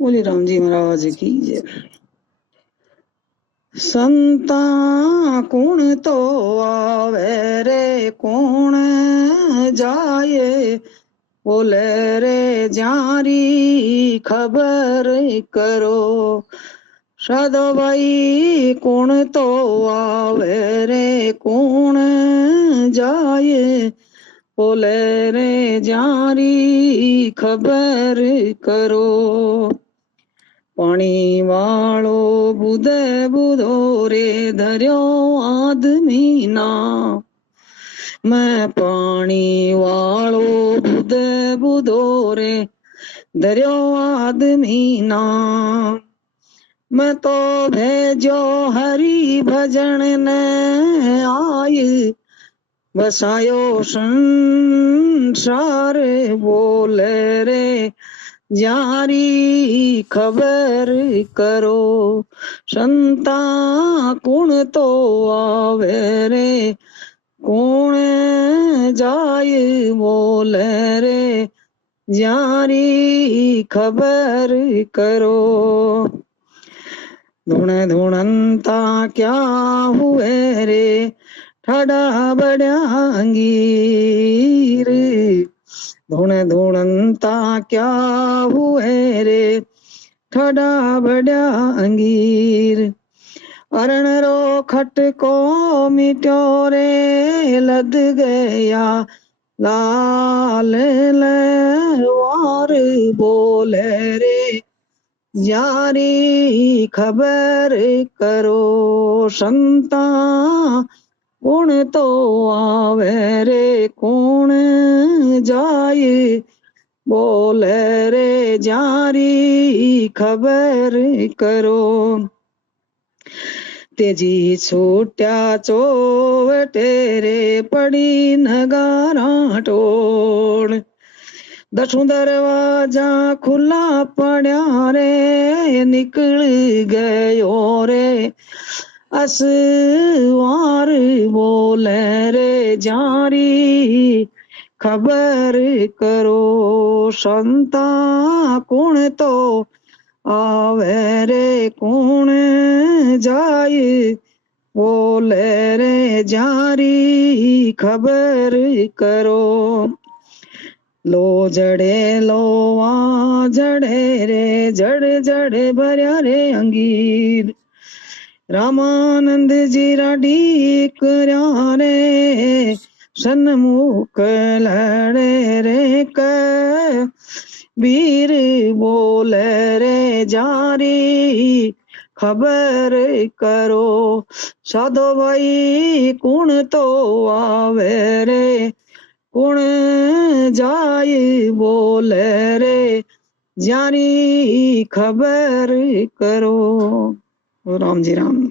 बोली राम जी महाराज की जय। संता कुण तो आवे रे कौन जाए, बोले रे जारी खबर करो। साधो भाई कौन तो आवे रे कौन जाए, बोले रे जारी खबर करो। पानी वालो बुधे बुधो रे धर्यो आदमी ना, मैं पानी वालो बुधे बुधो रे धर्यो आदमी ना। मैं तो भेजो हरि भजन ने आय, बसायो संसार बोले रे जारी खबर करो। संता कुण तो आवे रे कौन जाए, बोले रे जारी खबर करो। धुण धुणंता क्या हुए रे ठाडा बड़ा अंगीर, धुण धुणंता क्या हुए रे ठाडा बड़ा अंगीर। अरण रो खटको मिट्यो रे लद गया लाल लवार, बोले रे जारी खबर करो। संता कौन तो आवे रे कौन जाए, बोले रे जारी खबर करो। तेजी छूट्या चोवटे रे पड़ी नगारा टोल, दसों दरवाजा खुला पड़ा रे निकल गयो रे असवार, बोले रे जारी खबर करो। संता कौन तो आवे रे कौन जाए, बोले रे जारी खबर करो। लो जड़े लो आ जड़े रे जड़ जड़े भर्या रे अंगीर, रामानंद जी राडी कर्या रे सन्मुख लड़े रे कबीर, बोले रे जारी खबर करो। साधो भाई कौन तो आवे रे कौन जाए, बोले रे जारी खबर करो। राम जी राम।